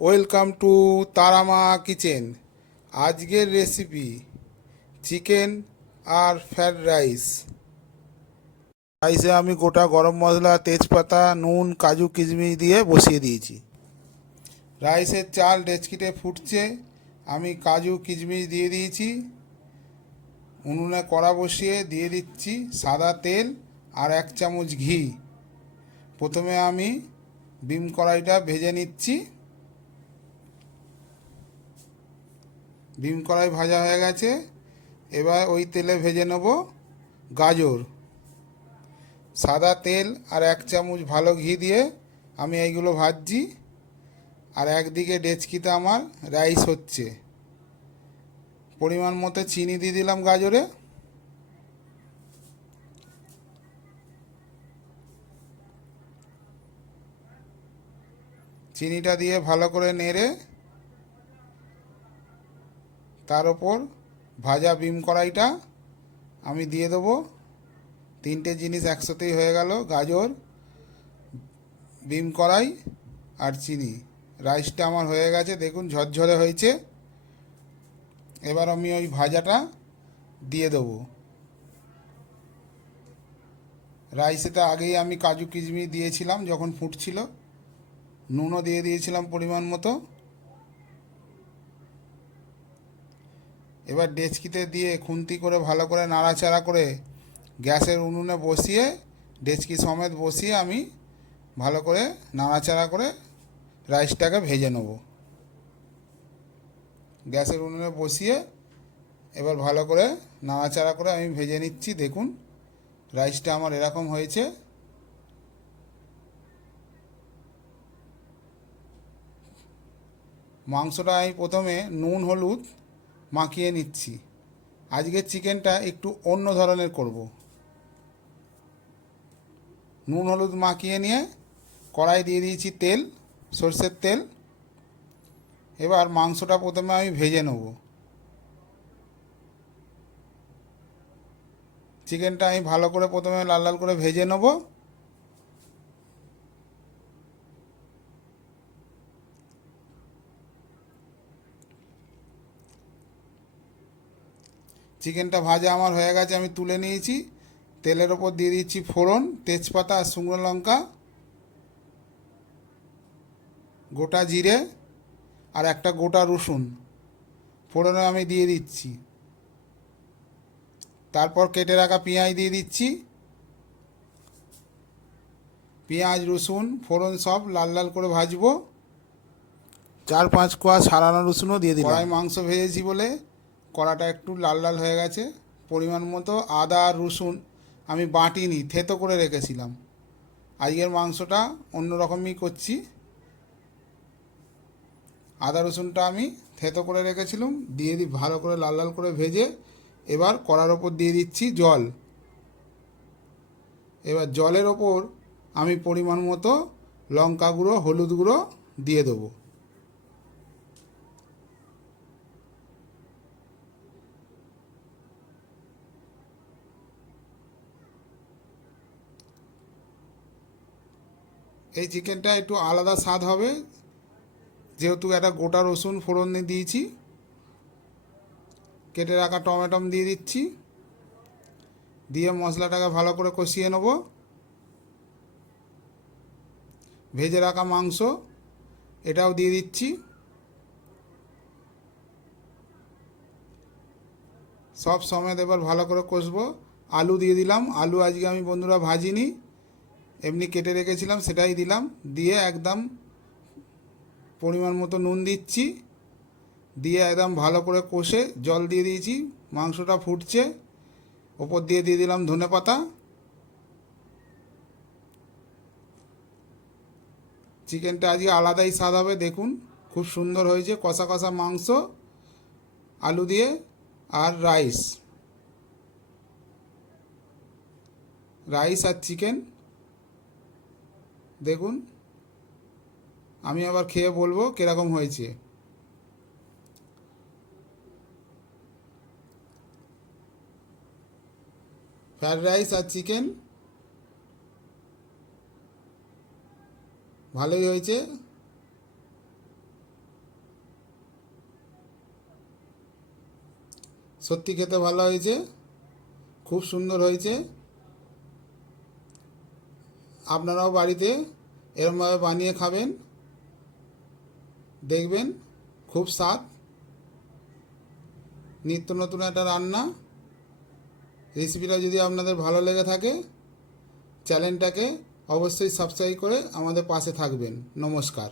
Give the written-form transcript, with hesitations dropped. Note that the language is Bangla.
Welcome to Tara Maa kitchen. আজকের রেসিপি চিকেন আর ফ্রায়েড রাইস। রাইসে আমি গোটা গরম মশলা, তেজপাতা, নুন, কাজু কিশমিশ দিয়ে বসিয়ে দিয়েছি। রাইসের চাল ডেচকিতে ফুটছে, আমি কাজু কিশমিশ দিয়ে দিয়েছি। উনুনে কড়া বসিয়ে দিয়ে দিচ্ছি সাদা তেল আর 1 চামচ ঘি। প্রথমে আমি বিম কড়াইটা ভেজে নিচ্ছি। বিম কড়াই ভাজা হয়ে গেছে, এবার ওই তেলে ভেজে নেব গাজর। সাদা তেল আর 1 চামচ ভালো ঘি দিয়ে আমি এইগুলো ভাজছি। আর একদিকে ডেচকিতে আমার রাইস হচ্ছে। পরিমাণ মতো চিনি দিয়ে দিলাম গাজরে। চিনিটা দিয়ে ভালো করে নেড়ে তার ওপর ভাজা বিম কড়াইটা আমি দিয়ে দেবো। তিনটে জিনিস একসাথেই হয়ে গেল, গাজর, বিম কড়াই আর চিনি। রাইসটা আমার হয়ে গেছে, দেখুন ঝরঝরে হয়েছে। এবার আমি ওই ভাজাটা দিয়ে দেবো। রাইসেতে আগেই আমি কাজু কিশমিশ দিয়েছিলাম যখন ফুটছিল। নুনও দিয়ে দিয়েছিলাম পরিমাণ মতো। এবার ডেচকিতে দিয়ে খুন্তি করে ভালো করে নাড়াচাড়া করে গ্যাসের উনুনে বসিয়ে, ডেচকি সমেত বসিয়ে আমি ভালো করে নাড়াচাড়া করে রাইসটাকে ভেজে নেব। গ্যাসের উনুনে বসিয়ে এবার ভালো করে নাড়াচাড়া করে আমি ভেজে নিচ্ছি। দেখুন রাইসটা আমার এরকম হয়েছে। মাংসটা আমি প্রথমে নুন হলুদ মাখিয়ে নিচ্ছি। আজকের চিকেনটা একটু অন্য ধরনের করব। নুন হলুদ মাখিয়ে নিয়ে কড়াই দিয়ে দিয়েছি তেল, সরষের তেল। এবার মাংসটা প্রথমে আমি ভেজে নেব। চিকেনটা আমি ভালো করে প্রথমে লাল লাল করে ভেজে নেব। চিকেনটা ভাজা আমার হয়ে গেছে, আমি তুলে নিয়েছি। তেলের ওপর দিয়ে দিচ্ছি ফোড়ন, তেজপাতা আর শুকনো লঙ্কা, গোটা জিরে আর একটা গোটা রসুন ফোড়নে আমি দিয়ে দিচ্ছি। তারপর কেটে রাখা পেঁয়াজ দিয়ে দিচ্ছি। পেঁয়াজ, রসুন, ফোড়ন সব লাল লাল করে ভাজবো। 4-5 কোয়া সারানো রসুনও দিয়ে দিলাম। কড়াই মাংস ভেজেছি বলে কড়াটা একটু লাল লাল হয়ে গেছে। পরিমাণ মতো আদা আর রসুন আমি বাটিনি, থেতো করে রেখেছিলাম। আজকের মাংসটা অন্য রকমই করছি। আদা রসুনটা আমি থেতো করে রেখেছিলাম, দিয়ে ভালো করে লাল লাল করে ভেজে এবার কড়ার ওপর দিয়ে দিচ্ছি জল। এবার জলের ওপর আমি পরিমাণ মতো লঙ্কা গুঁড়ো, হলুদ গুঁড়ো দিয়ে দেবো। এই চিকেনটা একটু আলাদা স্বাদ হবে, যেহেতু একটা গোটা রসুন ফোড়নে দিয়েছি। কেটে রাখা টমেটো দিয়ে দিচ্ছি, দিয়ে মশলাটাকে ভালো করে কষিয়ে নেব। ভেজে রাখা মাংস এটাও দিয়ে দিচ্ছি। সব সমেত এবার ভালো করে কষবো। আলু দিয়ে দিলাম। আলু আজকে আমি বন্ধুরা ভাজিনি, এমনি কেটে রেখেছিলাম, সেটাই দিলাম। দিয়ে একদম পরিমাণ মতো নুন দিচ্ছি, দিয়ে একদম ভালো করে কষে জল দিয়ে দিয়েছি। মাংসটা ফুটছে, ওপর দিয়ে দিয়ে দিলাম ধনেপাতা। চিকেনটা আজকে আলাদাই স্বাদ হবে, দেখুন খুব সুন্দর হয়েছে। কষা কষা মাংস আলু দিয়ে আর রাইস আর চিকেন। দেখুন আমি আবার খেয়ে বলবো কীরকম হয়েছে। ফ্রায়েড রাইস আর চিকেন ভালোই হয়েছে। সত্যি খেতে ভালো হয়েছে, খুব সুন্দর হয়েছে। আপনারাও বাড়িতে এরমভাবে বানিয়ে খাবেন, দেখবেন খুব স্বাদ। নিত্য নতুন একটা রান্না। রেসিপিটা যদি আপনাদের ভালো লেগে থাকে, চ্যানেলটাকে অবশ্যই সাবস্ক্রাইব করে আমাদের পাশে থাকবেন। নমস্কার।